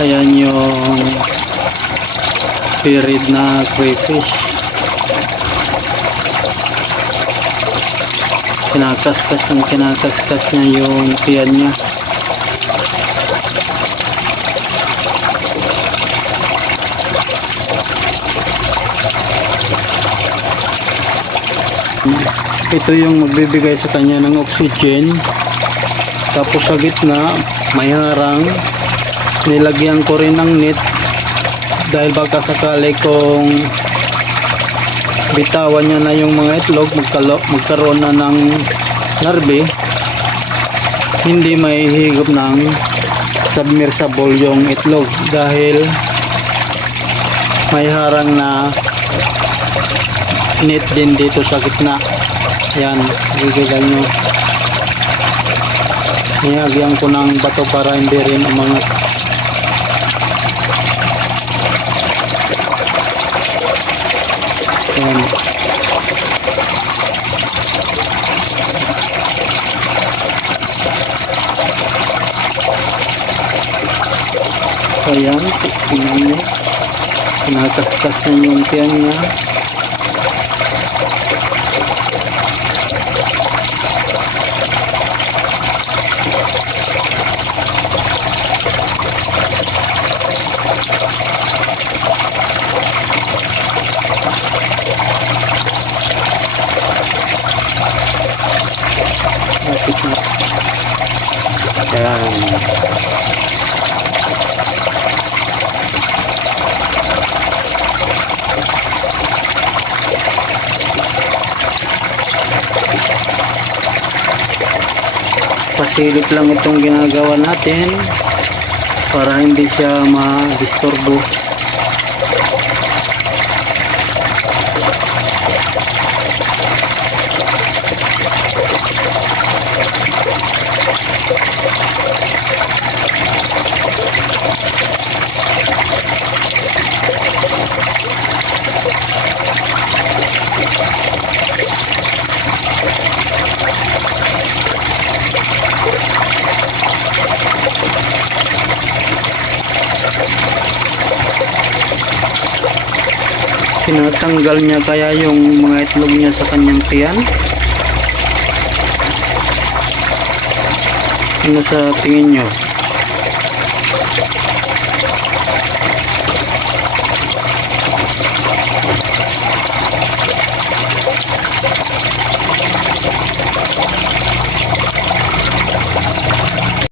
Ayan yung spirit na crayfish. Kinakaskas niya yung tiyan niya. Ito yung magbibigay sa kanya ng oxygen. Tapos sa gitna may harang, nilagyan ko rin ng net dahil baka sakali kung bitawan niya na yung mga itlog, magkaroon na ng larvae, hindi maihigop ng submersible yung itlog dahil may harang na net din dito sa gitna. Yan, bigyan nyo. Nihagyan ko ng bato para hindi rin umangat. Yan. Ayan, tingnan nyo. Nakaskas na yung tiyan niya. Ayan. Pasilip lang itong ginagawa natin para hindi siya ma-disturbo. Tinatanggal niya kaya yung mga itlog niya sa kanyang tiyan. Ano sa tingin nyo?